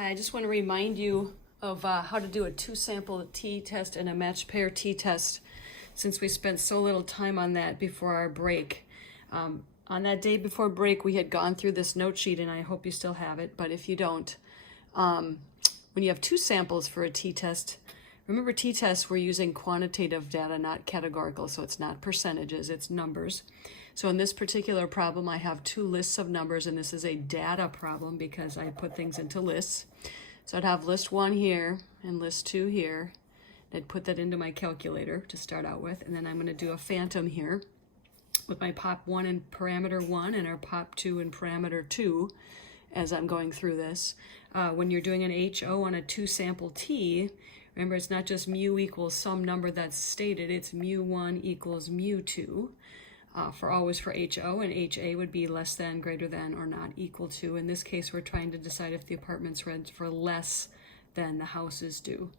Hi, I just want to remind you of how to do a two-sample t-test and a matched pair t-test, since we spent so little time on that before our break. On that day before break, we had gone through this note sheet, and I hope you still have it, but if you don't, when you have two samples for a t-test, remember t-tests, we're using quantitative data, not categorical, so it's not percentages, it's numbers. So in this particular problem, I have two lists of numbers, and this is a data problem because I put things into lists. So I'd have list 1 here and list 2 here. I'd put that into my calculator to start out with, and then I'm going to do a phantom here with my pop 1 and parameter 1 and our pop 2 and parameter 2 as I'm going through this. When you're doing an HO on a two-sample T, remember it's not just mu equals some number that's stated, it's mu1 equals mu2. Always for HO, and HA would be less than, greater than, or not equal to. In this case, we're trying to decide if the apartment's rent for less than the houses do.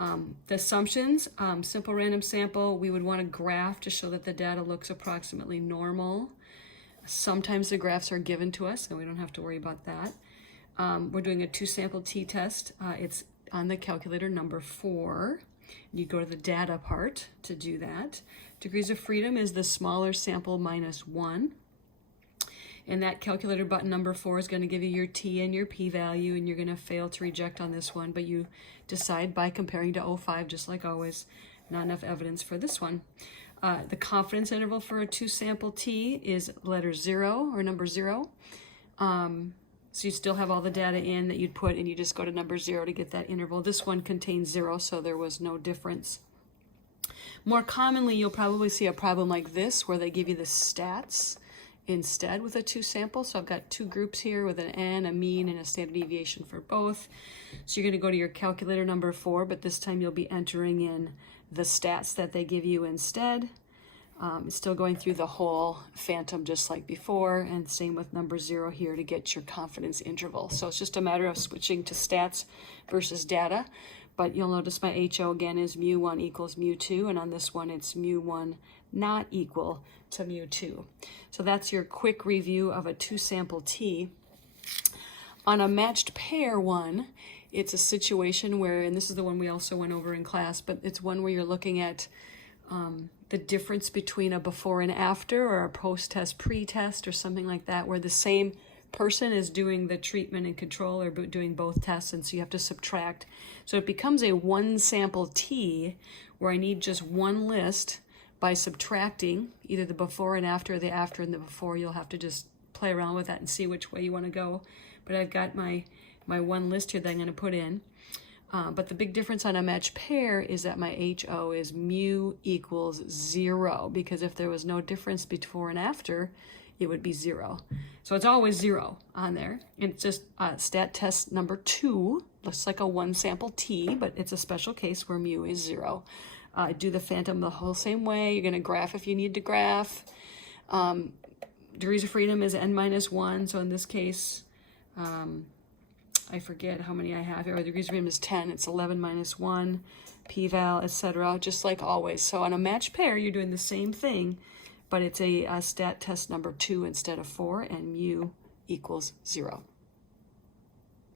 The assumptions, simple random sample, we would want a graph to show that the data looks approximately normal. Sometimes the graphs are given to us, and we don't have to worry about that. We're doing a two-sample t-test. It's on the calculator number 4. You go to the data part to do that. Degrees of freedom is the smaller sample minus 1. And that calculator button number 4 is going to give you your t and your p-value, and you're going to fail to reject on this one, but you decide by comparing to 0.5, just like always. Not enough evidence for this one. The confidence interval for a two-sample t is letter 0, or number 0. So you still have all the data in that you'd put, and you just go to number 0 to get that interval. This one contains 0, so there was no difference. More commonly, you'll probably see a problem like this where they give you the stats instead with a two-sample. So I've got two groups here with an n, a mean, and a standard deviation for both. So you're going to go to your calculator number 4, but this time you'll be entering in the stats that they give you instead. It's still going through the whole phantom just like before, and same with number 0 here to get your confidence interval. So it's just a matter of switching to stats versus data. But you'll notice my HO again is mu1 equals mu2, and on this one it's mu1 not equal to mu2. So that's your quick review of a two-sample T. On a matched pair one, it's a situation where, and this is the one we also went over in class, but it's one where you're looking at the difference between a before and after, or a post-test, pre-test, or something like that, where the same person is doing the treatment and control, or doing both tests, and so you have to subtract. So it becomes a one-sample T where I need just one list. By subtracting either the before and after, or the after and the before, you'll have to just play around with that and see which way you want to go. But I've got my one list here that I'm going to put in. But the big difference on a matched pair is that my HO is mu equals 0, because if there was no difference before and after, it would be 0. So it's always 0 on there. And it's just stat test number 2. Looks like a one-sample T, but it's a special case where mu is 0. Do the phantom the whole same way. You're going to graph if you need to graph. Degrees of freedom is n minus 1. So in this case, I forget how many I have here. Degrees of freedom is 10. It's 11 minus 1, p-val, etc. Just like always. So on a matched pair, you're doing the same thing, but it's a stat test number 2 instead of 4, and mu equals 0.